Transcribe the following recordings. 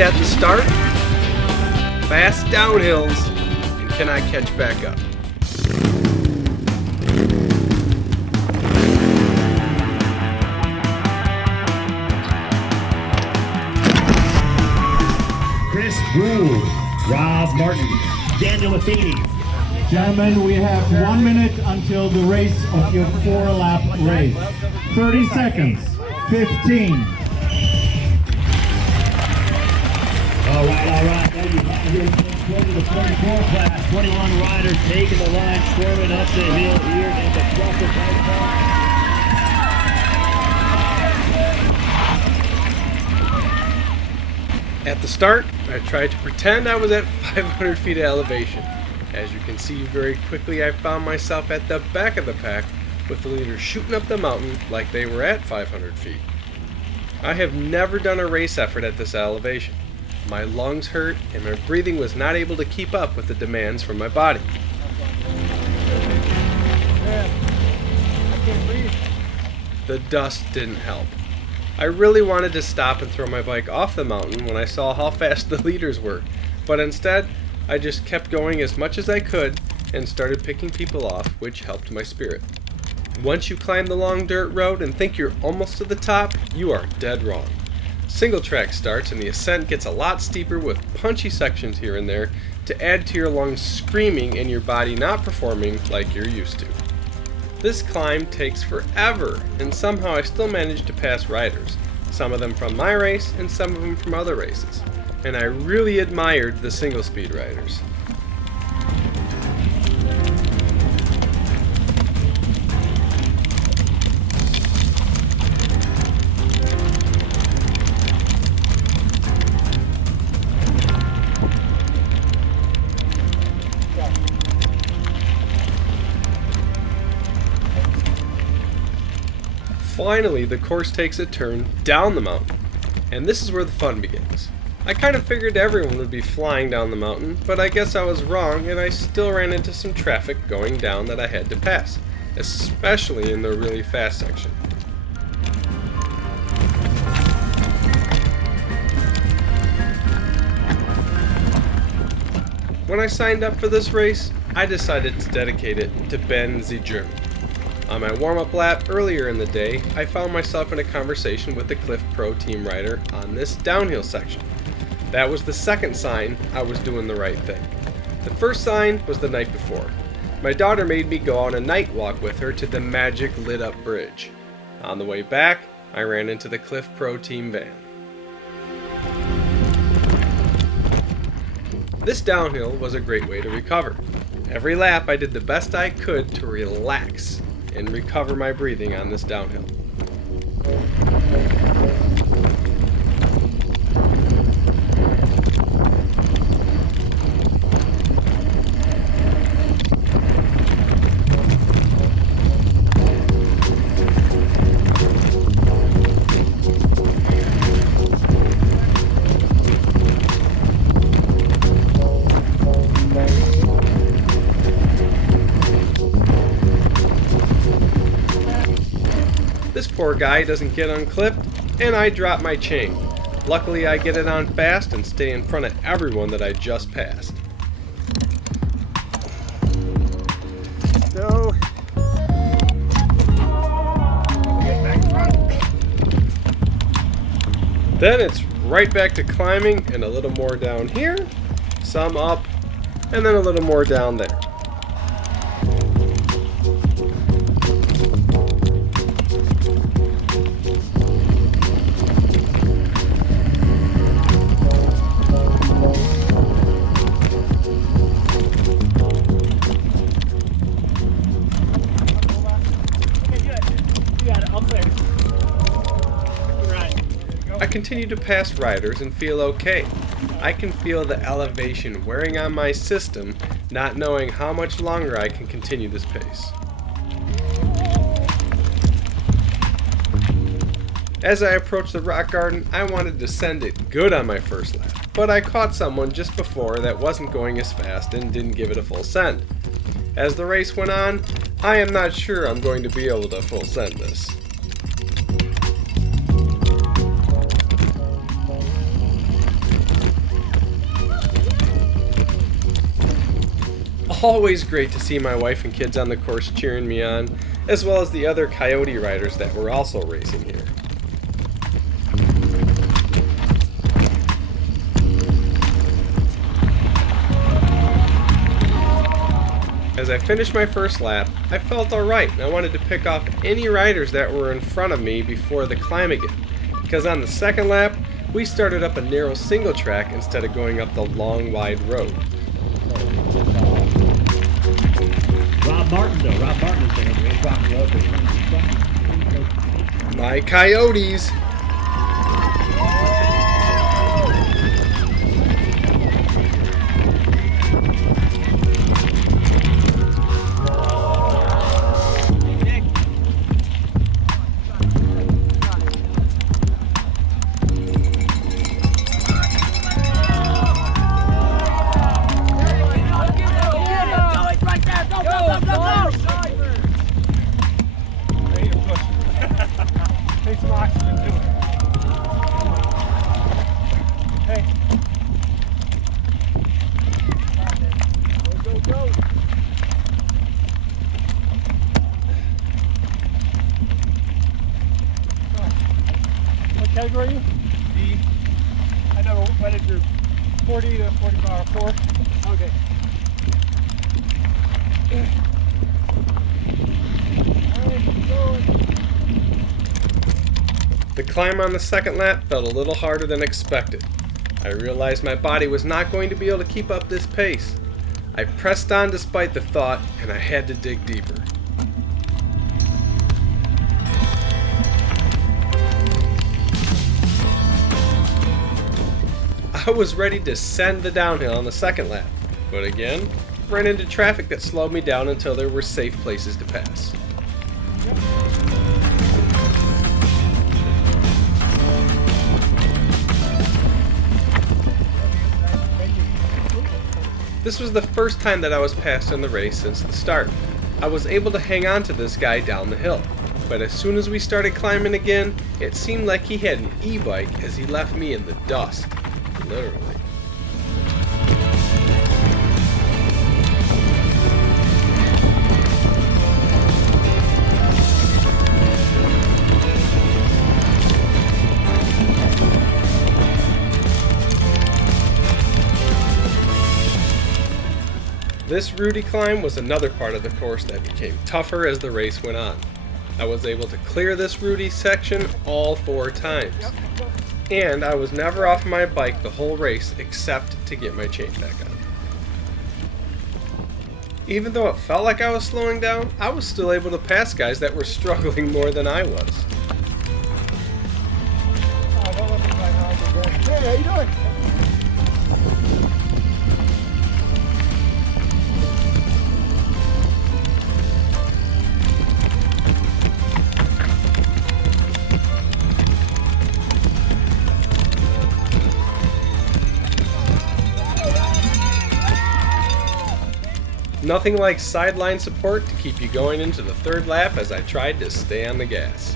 Fast at the start, fast downhills, and cannot catch back up. Chris Wood, Rob Martin, Daniel Matheny. Gentlemen, we have 1 minute until the race of your 4-lap race. 30 seconds. 15. All right. There you have your 20 to 24 class. 21 riders taking the line, storming up the hill here in the Crawford Bike. At the start, I tried to pretend I was at 500 feet of elevation. As you can see, very quickly I found myself at the back of the pack with the leaders shooting up the mountain like they were at 500 feet. I have never done a race effort at this elevation. My lungs hurt and my breathing was not able to keep up with the demands from my body. The dust didn't help. I really wanted to stop and throw my bike off the mountain when I saw how fast the leaders were, but instead I just kept going as much as I could and started picking people off, which helped my spirit. Once you climb the long dirt road and think you're almost to the top, you are dead wrong. Single track starts and the ascent gets a lot steeper with punchy sections here and there to add to your lungs screaming and your body not performing like you're used to. This climb takes forever, and somehow I still managed to pass riders, some of them from my race and some of them from other races, and I really admired the single speed riders. Finally, the course takes a turn down the mountain, and this is where the fun begins. I kind of figured everyone would be flying down the mountain, but I guess I was wrong and I still ran into some traffic going down that I had to pass, especially in the really fast section. When I signed up for this race, I decided to dedicate it to Ben the German. On my warm-up lap earlier in the day, I found myself in a conversation with the Clif Pro team rider on this downhill section. That was the second sign I was doing the right thing. The first sign was the night before. My daughter made me go on a night walk with her to the magic lit-up bridge. On the way back, I ran into the Clif Pro team van. This downhill was a great way to recover. Every lap I did the best I could to relax and recover my breathing on this downhill. This poor guy doesn't get unclipped, and I drop my chain. Luckily, I get it on fast and stay in front of everyone that I just passed. So, then it's right back to climbing and a little more down here, some up, and then a little more down there. I continue to pass riders and feel okay. I can feel the elevation wearing on my system, not knowing how much longer I can continue this pace. As I approached the rock garden, I wanted to send it good on my first lap, but I caught someone just before that wasn't going as fast and didn't give it a full send. As the race went on, I am not sure I'm going to be able to full send this. always great to see my wife and kids on the course cheering me on, as well as the other Coyote riders that were also racing here. As I finished my first lap, I felt alright and I wanted to pick off any riders that were in front of me before the climb again, because on the second lap, we started up a narrow single track instead of going up the long wide road. Rob Martin is going to race Rock Road. My Coyotes! Category are you? D. I know what did group? 40 to 45 or 4. Okay. The climb on the second lap felt a little harder than expected. I realized my body was not going to be able to keep up this pace. I pressed on despite the thought, and I had to dig deeper. I was ready to send the downhill on the second lap, but again, ran into traffic that slowed me down until there were safe places to pass. This was the first time that I was passed in the race since the start. I was able to hang on to this guy down the hill, but as soon as we started climbing again, it seemed like he had an e-bike as he left me in the dust. Literally. This Rudy climb was another part of the course that became tougher as the race went on. I was able to clear this Rudy section all 4 times. And I was never off my bike the whole race except to get my chain back on. Even though it felt like I was slowing down, I was still able to pass guys that were struggling more than I was. Don't let me find how you're going. Hey, how you doing? Nothing like sideline support to keep you going into the third lap as I tried to stay on the gas.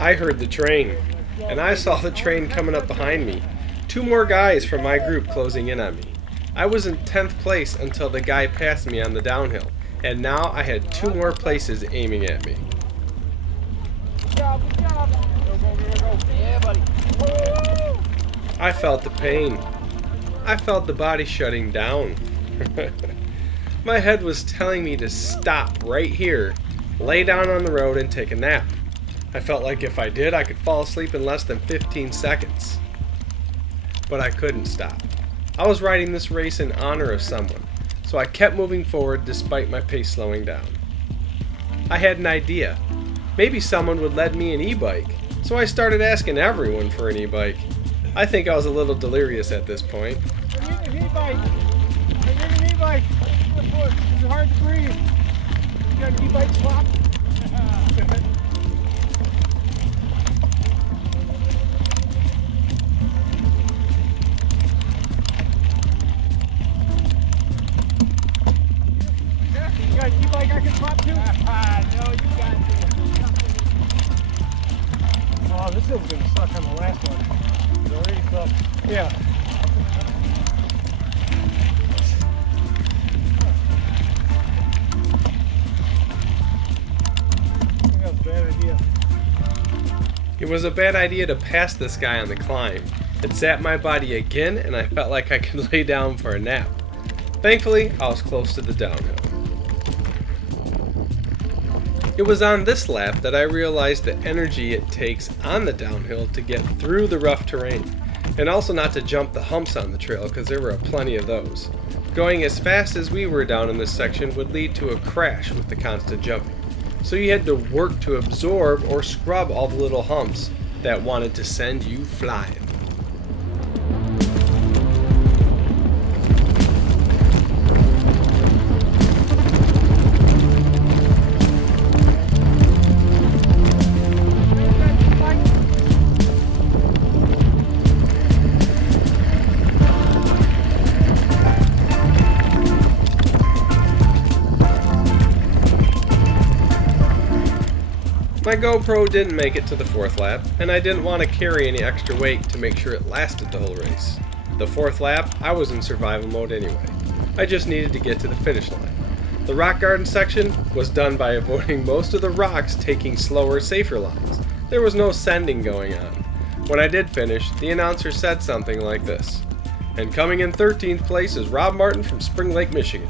I heard the train, and I saw the train coming up behind me. 2 more guys from my group closing in on me. I was in 10th place until the guy passed me on the downhill, and now I had 2 more places aiming at me. Good job. Go. Yeah, buddy. Woo! I felt the pain. I felt the body shutting down. My head was telling me to stop right here, lay down on the road, and take a nap. I felt like if I did, I could fall asleep in less than 15 seconds. But I couldn't stop. I was riding this race in honor of someone, so I kept moving forward despite my pace slowing down. I had an idea. Maybe someone would lend me an e-bike, so I started asking everyone for an e-bike. I think I was a little delirious at this point. I need an e-bike. I need an e-bike. It's hard to breathe. You got an e-bike swap? You got an e-bike I can swap to? No, you got to. Oh, this thing's gonna suck on the last one. It already sucks. Yeah. I think that was a bad idea. It was a bad idea to pass this guy on the climb. It zapped my body again and I felt like I could lay down for a nap. Thankfully, I was close to the downhill. It was on this lap that I realized the energy it takes on the downhill to get through the rough terrain, and also not to jump the humps on the trail because there were plenty of those. Going as fast as we were down in this section would lead to a crash with the constant jumping, so you had to work to absorb or scrub all the little humps that wanted to send you flying. My GoPro didn't make it to the 4th lap, and I didn't want to carry any extra weight to make sure it lasted the whole race. The 4th lap, I was in survival mode anyway. I just needed to get to the finish line. The rock garden section was done by avoiding most of the rocks, taking slower, safer lines. There was no sending going on. When I did finish, the announcer said something like this: "And coming in 13th place is Rob Martin from Spring Lake, Michigan.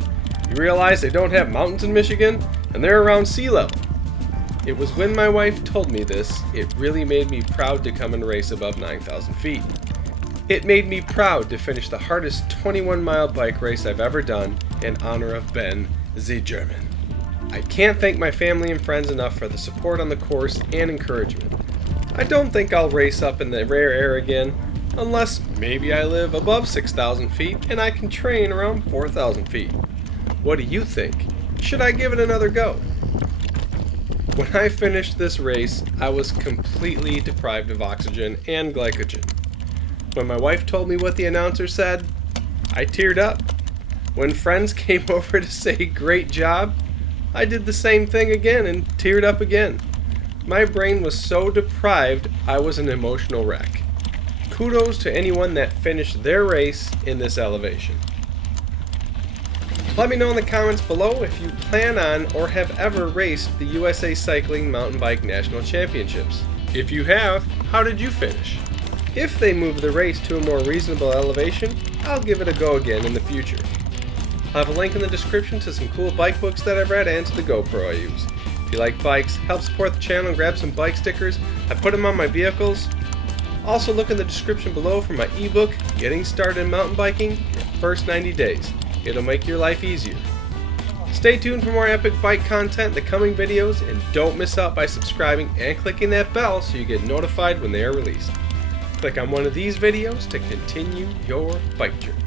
You realize they don't have mountains in Michigan, and they're around sea level." It was when my wife told me this, it really made me proud to come and race above 9,000 feet. It made me proud to finish the hardest 21-mile bike race I've ever done in honor of Ben, the German. I can't thank my family and friends enough for the support on the course and encouragement. I don't think I'll race up in the rare air again, unless maybe I live above 6,000 feet and I can train around 4,000 feet. What do you think? Should I give it another go? When I finished this race, I was completely deprived of oxygen and glycogen. When my wife told me what the announcer said, I teared up. When friends came over to say great job, I did the same thing again and teared up again. My brain was so deprived, I was an emotional wreck. Kudos to anyone that finished their race in this elevation. Let me know in the comments below if you plan on or have ever raced the USA Cycling Mountain Bike National Championships. If you have, how did you finish? If they move the race to a more reasonable elevation, I'll give it a go again in the future. I'll have a link in the description to some cool bike books that I've read and to the GoPro I use. If you like bikes, help support the channel and grab some bike stickers. I put them on my vehicles. Also look in the description below for my ebook, Getting Started in Mountain Biking in the First 90 Days. It'll make your life easier. Stay tuned for more epic bike content in the coming videos, and don't miss out by subscribing and clicking that bell so you get notified when they are released. Click on one of these videos to continue your bike journey.